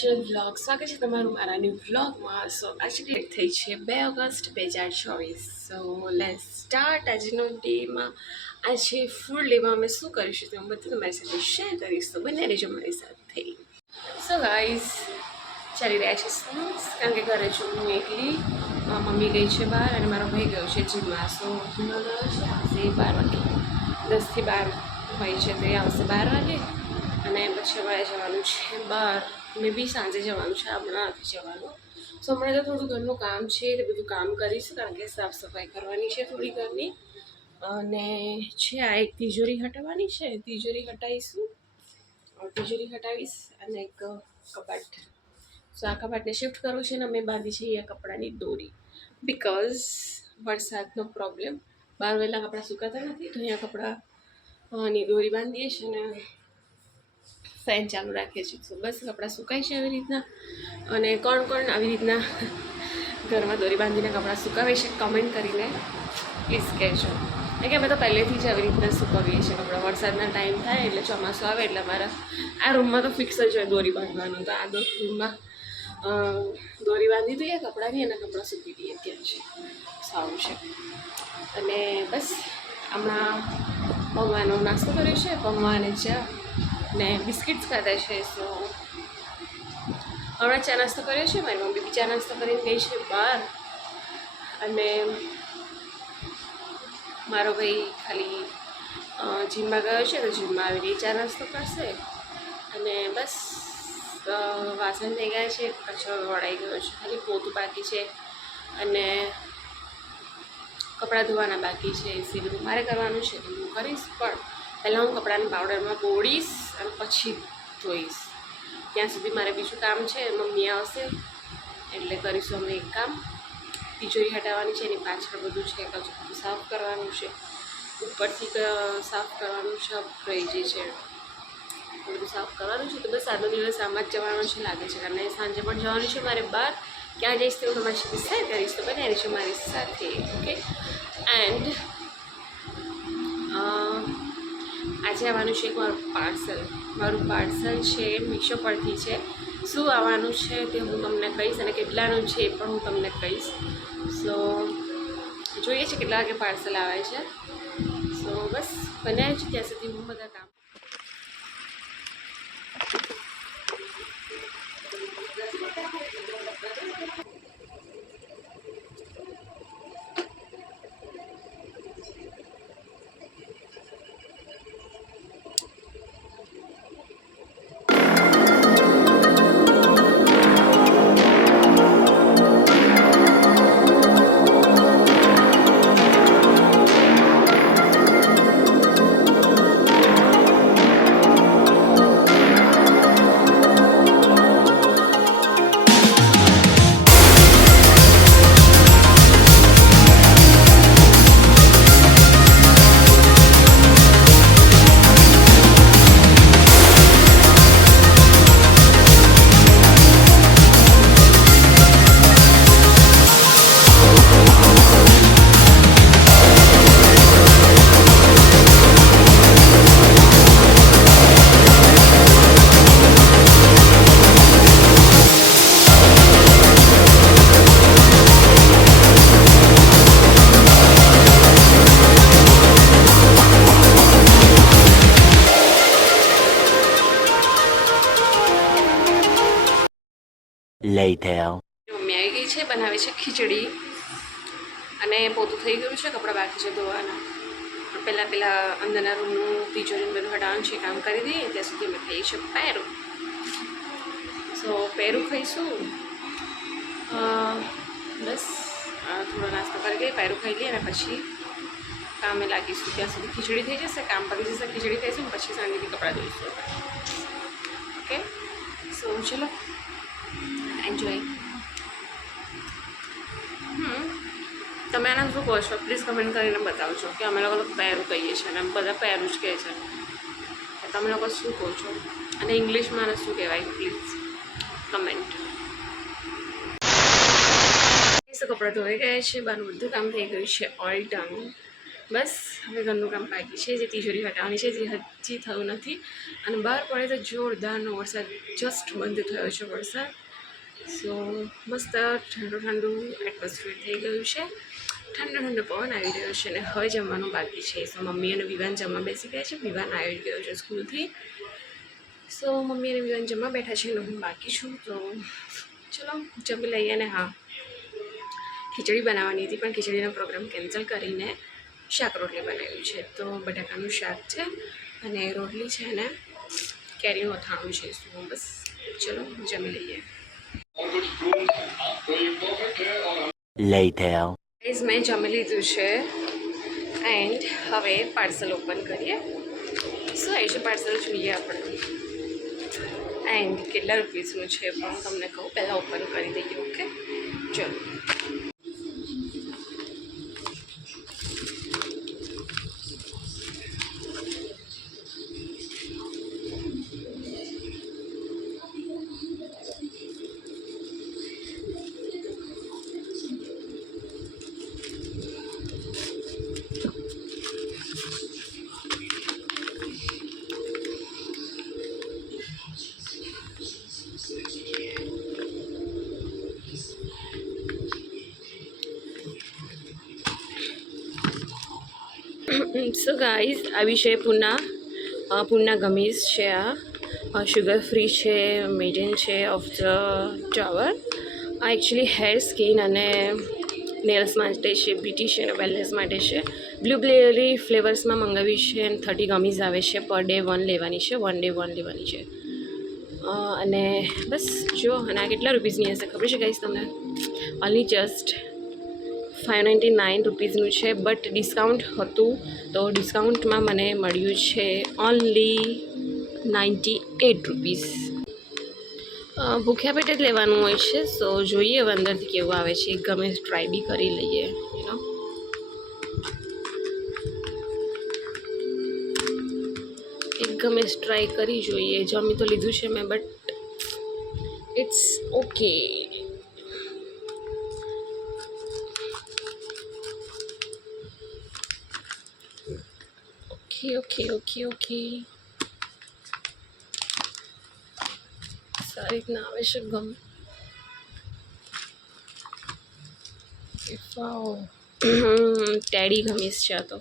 Official vlog સ્વાગત છે તમારું મારા ન્યૂ વ્લોગમાં. સો આજે ડેટ થઈ છે 2 ઓગસ્ટ 2024. સો લેટ્સ સ્ટાર્ટ આજનો ડેમાં. આજે ફૂલ ડેમાં અમે શું કરીશું તો હું બધું તમારી સાથે શેર કરીશ, તો બને રહેજો મારી સાથે. સો ગાઈઝ ચાલી રહ્યા છે સ્કૂલ્સ, કારણ કે ઘરે છું હું એકલી. મમ્મી ગઈ છે બહાર અને મારો ભાઈ ગયો છે જીમમાં. સો જીમમાં ગયો છે, આવશે 12 વાગે. 10 થી 12 હોય છે, તો એ આવશે 12 વાગે અને પછી અમારે જવાનું છે બહાર. મેં બી સાંજે જવાનું છે, હમણાં નથી જવાનું. સો હમણાં તો થોડું ઘરનું કામ છે, એ બધું કામ કરીશું, કારણ કે સાફ સફાઈ કરવાની છે થોડી ઘરની. અને છે આ એક તિજોરી હટાવવાની છે, તિજોરી હટાવીશું, તિજોરી હટાવીશ અને એક કબાટ. સો આ કબાટને શિફ્ટ કરવું છે ને અમે બાંધી છે અહીંયા કપડાની દોરી, બિકોઝ વરસાદનો પ્રોબ્લેમ. બહાર વહેલા કપડાં સુકાતા નથી, તો અહીંયા કપડાની દોરી બાંધીએ છીએ અને ફેન ચાલુ રાખીએ છીએ. તો બસ કપડાં સુકાય છે આવી રીતના. અને કોણ કોણ આવી રીતના ઘરમાં દોરી બાંધીને કપડાં સુકાવે છે કમેન્ટ કરીને પ્લીઝ કહેજો. કે અમે તો પહેલેથી જ આવી રીતના સુકાવીએ છીએ કપડાં. વરસાદના ટાઈમ થાય એટલે ચોમાસું આવે એટલે અમારા આ રૂમમાં તો ફિક્સ જ હોય દોરી બાંધવાનું. તો આ રૂમમાં દોરી બાંધી દઈએ કપડાંની અને કપડાં સૂકી દઈએ, ત્યાં છે સારું છે. અને બસ હમણાં પૌવાનો નાસ્તો કર્યો છે, પૌવા અને ચા ને બિસ્કિટ્સ ખાધા છે. સો હમણાં ચા નાસ્તો કર્યો છે, મારી મમ્મી બી ચા નાસ્તો કરીને ગઈ છે બહાર. અને મારો ભાઈ ખાલી જીમમાં ગયો છે, તો જીમમાં આવીને ચા નાસ્તો કરશે. અને બસ વાસણ થઈ ગયા છે, કચરો વળાઈ ગયો છે, ખાલી પોતું બાકી છે અને કપડાં ધોવાના બાકી છે. એ બધું મારે કરવાનું છે, તો હું કરીશ. પણ પહેલાં હું કપડાને પાવડરમાં બોળીશ અને પછી ધોઈશ. ત્યાં સુધી મારે બીજું કામ છે, મમ્મી આવશે એટલે કરીશું અમે એક કામ. તિજોરી હટાવવાની છે, એની પાછળ બધું છે, કચું બધું સાફ કરવાનું છે, ઉપરથી સાફ કરવાનું છે, રહી જાય છે બધું સાફ કરવાનું છે. તો બસ આજનો દિવસ આમાં જ જવાનો છે લાગે છે, કારણ કે સાંજે પણ જવાનું છે મારે બહાર. ક્યાં જઈશ તો હું તમારી સાથે શેર કરીશ, તો બને રહીશું મારી સાથે. ઓકે. એન્ડ આજે આવવાનું છે એક મારું પાર્સલ છે મીશો પરથી છે. શું આવવાનું છે તે હું તમને કહીશ અને કેટલાનું છે એ પણ હું તમને કહીશ. સો જોઈએ છે કેટલા વાગે પાર્સલ આવે છે. સો બસ બનાવ્યું છે ત્યાં સુધી હું બધા કામ. મમ્મી આવી ગઈ છે, બનાવે છે ખીચડી અને પોતું થઈ ગયું છે, કપડાં બાકી છે ધોવાના. પહેલાં અંદરના રૂમનું તિજોરીનું બધું હટાવવાનું છે, કામ કરી દઈએ. ત્યાં સુધી અમે ખાઈએ છીએ પેરું. સો પેરું ખાઈશું. બસ થોડો નાસ્તો કરી લઈએ, પેરું ખાઈ લઈએ અને પછી કામે લાગીશું. ત્યાં સુધી ખીચડી થઈ જશે, કામ પતી જશે, ખીચડી થઈશું પછી શાંતિથી કપડાં ધોઈશું. ઓકે. સો ચલો એન્જોય. તમે આના શું કહો છો પ્લીઝ કમેન્ટ કરીને બતાવજો. કે અમે લોકો તો પેરું કહીએ છીએ અને બધા પેરું જ કહે છે. તમે લોકો શું કહો છો અને ઇંગ્લિશમાં આને શું કહેવાય પ્લીઝ કમેન્ટ. કપડાં ધોઈ ગયા છે, બહારનું બધું કામ થઈ ગયું છે, ઓલ ડન. બસ હવે ઘરનું કામ બાકી છે, જે તિજોરી હટાવવાની છે, જે હજી થયું નથી. અને બહાર પડે તો જોરદારનો વરસાદ, જસ્ટ બંધ થયો છે વરસાદ. સો મસ્ત ઠંડુ ઠંડુ એટમોસ્ફિયર થઈ ગયું છે, ઠંડો ઠંડો પવન આવી રહ્યો છે. અને હવે જમવાનું બાકી છે. સો મમ્મી અને વિવાન જમવા બેસી ગયા છે. વિવાન આવી ગયો છે સ્કૂલથી. સો મમ્મી અને વિવાન જમવા બેઠા છે અને હું બાકી છું. તો ચલો જમી લઈએ. ને હા, ખીચડી બનાવવાની હતી પણ ખીચડીનો પ્રોગ્રામ કેન્સલ કરીને શાક રોટલી બનાવ્યું છે. તો બટાકાનું શાક છે અને રોટલી છે અને કેરીનું અથાણું છે. સો બસ ચલો જમી લઈએ. ગાઈઝ મેં જમી લીધું છે એન્ડ હવે પાર્સલ ઓપન કરીએ. શું આવી છે પાર્સલ જોઈએ આપણે. એન્ડ કેટલા રૂપીસનું છે પણ તમને કહું, પહેલાં ઓપન કરી દઈએ. ઓકે ચલો. સો ગાઈઝ આવી છે પૂના ગમીઝ છે. આ શુગર ફ્રી છે, મેડિન છે ઓફ ધ ટાવર. આ એકચ્યુઅલી હેર સ્કિન અને નેલ્સ માટે છે, બ્યુટી છે અને વેલનેસ માટે છે. બ્લુબેરી ફ્લેવર્સમાં મંગાવી છે અને 30 ગમીઝ આવે છે. પર ડે 1 લેવાની છે, 1 ડે 1 લેવાની છે. અને બસ જો. અને આ કેટલા રૂપીસની હશે ખબર છે ગાઈઝ તમને? ઓનલી જસ્ટ 599 રૂપીસનું છે. બટ ડિસ્કાઉન્ટ હતું તો ડિસ્કાઉન્ટમાં મને મળ્યું છે ઓનલી 98 રૂપીસ. ભૂખ્યા પેટે જ લેવાનું હોય છે. સો જોઈએ હવે અંદરથી કેવું આવે છે. ગમે ટ્રાય બી કરી લઈએ. એક ગમે ટ્રાય કરી જોઈએ. જમી તો લીધું છે મેં, બટ ઇટ્સ ઓકે. ઓકે. સારી રીતના આવે છે ગમ. ટેડી ગમીસ છે આ તો.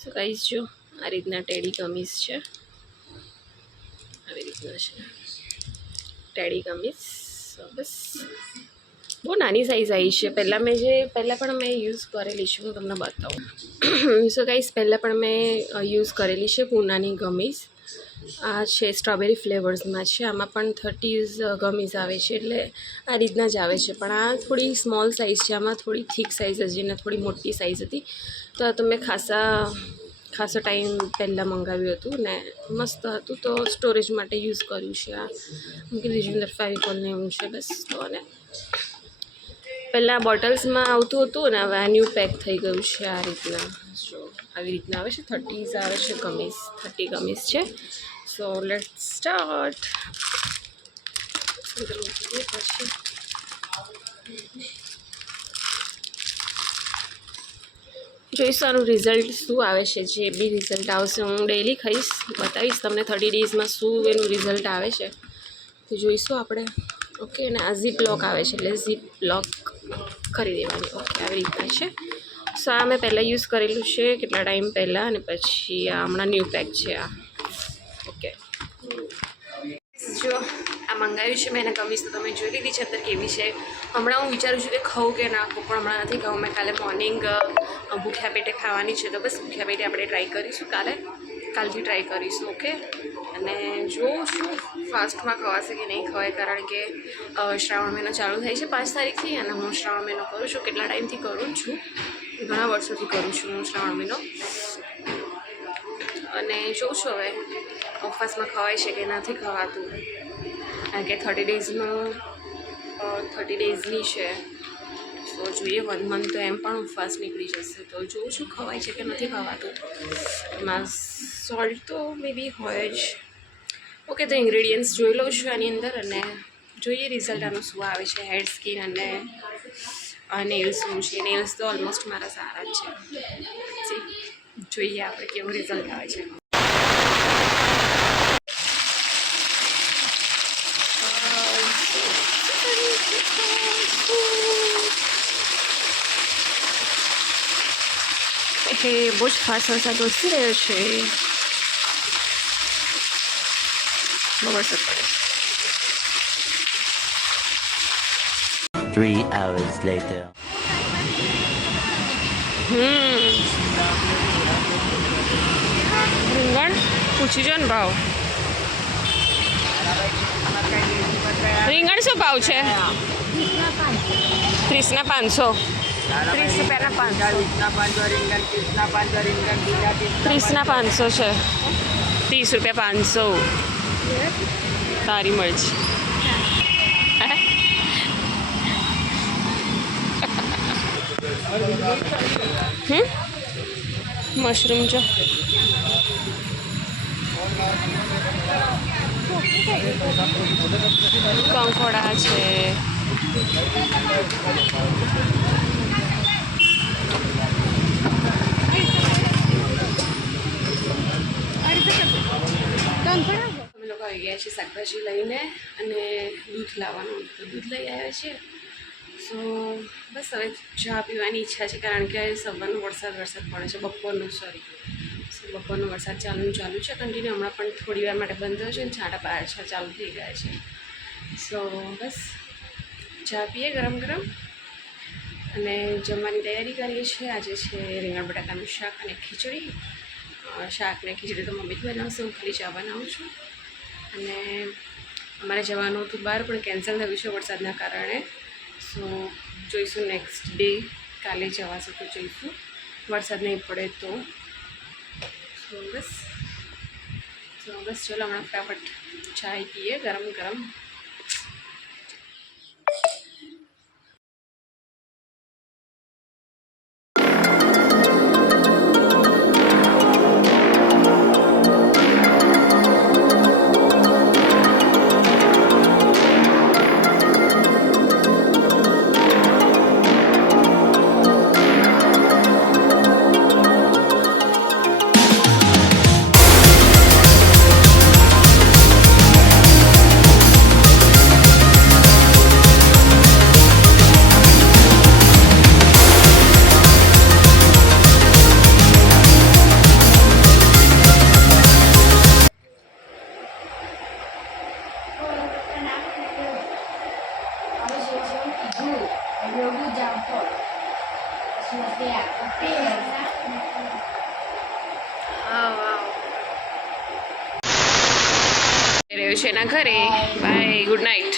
સો ગાઈસ જો આ રીતના ટેડી ગમીસ છે. આવી રીતના છે ટેડી ગમીસ. બસ બહુ નાની સાઇઝ આવી છે. પહેલાં પણ મેં યુઝ કરેલી છે, હું તમને બતાવું. સો ગાઈસ પહેલાં પણ મેં યુઝ કરેલી છે પૂનાની ગમીઝ. આ છે સ્ટ્રોબેરી ફ્લેવર્સમાં છે. આમાં પણ 30 ગમીઝ આવે છે, એટલે આ રીતના જ આવે છે. પણ આ થોડી સ્મોલ સાઇઝ છે. આમાં થોડી થીક સાઇઝ હતી અને થોડી મોટી સાઇઝ હતી. તો આ તો મેં ખાસો ટાઈમ પહેલાં મંગાવ્યું હતું ને મસ્ત હતું. તો સ્ટોરેજ માટે યુઝ કર્યું છે. આ મૂકી દીધું અંદર ફેવિકોલને એવું છે બસ. તો અને પહેલાં બોટલ્સમાં આવતું હતું ને હવે આ ન્યૂ પેક થઈ ગયું છે આ રીતના. જો આવી રીતના આવે છે. 30 આવે છે ગમીઝ, 30 ગમીઝ છે. So let's start. જોઈશું આનું રિઝલ્ટ શું આવે છે. જે બી રિઝલ્ટ આવશે હું ડેઈલી ખાઈશ, બતાવીશ તમને 30 ડેઝમાં શું એનું રિઝલ્ટ આવે છે તો જોઈશું આપણે. ઓકે. અને આ ઝીપ લોક આવે છે, એટલે ઝીપ લોક કરી દેવાની. ઓકે આવી રીતના છે. સો આ મેં પહેલાં યુઝ કરેલું છે કેટલા ટાઈમ પહેલાં, અને પછી આ હમણાં ન્યૂ પેક છે આ. ઓકે જો આ મંગાવ્યું છે મેં એને કમીઝ, તો તમે જોઈ લીધી છે અંદર કેવી છે. હમણાં હું વિચારું છું કે ખાઉં કે ના ખાઉં, પણ હમણાં નથી ખાઉં. મેં કાલે મોર્નિંગ ભૂખ્યા પેટે ખાવાની છે, તો બસ ભૂખ્યા પેટે આપણે ટ્રાય કરીશું કાલથી ટ્રાય કરીશું. ઓકે. અને જોઉં છું ફાસ્ટમાં ખવાશે કે નહીં ખવાય, કારણ કે શ્રાવણ મહિનો ચાલુ થાય છે 5 તારીખથી. અને હું શ્રાવણ મહિનો કરું છું, કેટલા ટાઈમથી કરું છું, ઘણા વર્ષોથી કરું છું હું શ્રાવણ મહિનો. અને જોઉં છું હવે ઉપવાસમાં ખવાય છે કે નથી ખવાતું, કારણ કે 30 ડેઝની છે. તો જોઈએ 1 મંથ તો એમ પણ ઉપવાસ નીકળી જશે. તો જોઉં છું ખવાય છે કે નથી ખવાતું. એમાં સોલ્ટ તો મે બી હોય જ. ઓકે. તો ઇન્ગ્રેડિયન્ટ્સ જોઈ લઉં છું આની અંદર અને જોઈએ રિઝલ્ટ આનું શું આવે છે. હેડ સ્કિન અને નેલ્સ શું છે. નેલ્સ તો ઓલમોસ્ટ મારા સારા જ છે. જોઈએ આપણે કેવું રિઝલ્ટ આવે છે. એ બહુ જ ફાસ્ટ વરસાદ વરસી રહ્યો છે. બહુ વરસાદ પડે. 3 hours later. રીંગણ પૂછી જો ને ભાવ. રીંગણ શું ભાવ છે? 30 ના 500. 30 રૂપિયાના 500. 30 ના 500 છે. 30 રૂપિયા 500. તારી મરજી. મશરૂમ જો કંકોડા છે. અમે લોકો આવી ગયા છીએ શાકભાજી લઈને અને દૂધ લાવવાનું. તો દૂધ લઈ આવ્યા છીએ. સો બસ હવે ચા પીવાની ઈચ્છા છે કારણ કે સવારનો વરસાદ પડે છે. બપોરનો વરસાદ ચાલુ છે કન્ટિન્યુ. હમણાં પણ થોડી વાર માટે બંધ થયો છે અને છાંટા પાછા ચાલુ થઈ ગયા છે. સો બસ ચા પીએ ગરમ ગરમ અને જમવાની તૈયારી કરીએ છીએ. આજે છે રીંગણ બટાકાનું શાક અને ખીચડી. શાક ને ખીચડી તો મમ્મી જ બનાવશે, હું ખાલી ચા બનાવું છું. અને અમારે જવાનું હતું બહાર પણ કેન્સલ થયું છે વરસાદના કારણે. સો જોઈશું નેક્સ્ટ ડે, કાલે જવાશે તો જોઈશું, વરસાદ નહીં પડે તો. સો બસ ચલો હમણાં ફટાફટ ચાય પીએ ગરમ ગરમ. રહ્યો છે એના ઘરે. Bye, good night.